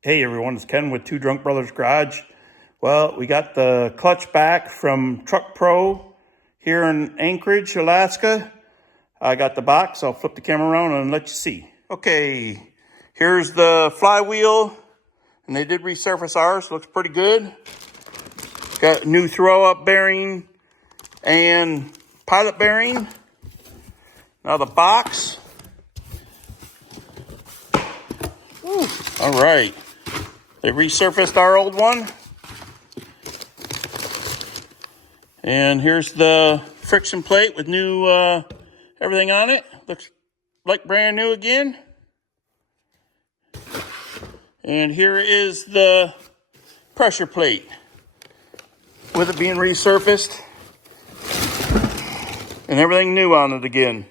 Hey everyone, it's Ken with Two Drunk Brothers Garage. Well, we got the clutch back from Truck Pro here in Anchorage, Alaska. I got the box. I'll flip the camera around and let you see. Okay, here's the flywheel, and they did resurface ours. Looks pretty good. Got new throw-up bearing and pilot bearing. Now the box. Ooh, all right. They resurfaced our old one. And here's the friction plate with new everything on it. Looks like brand new again. And here is the pressure plate with it being resurfaced and everything new on it again.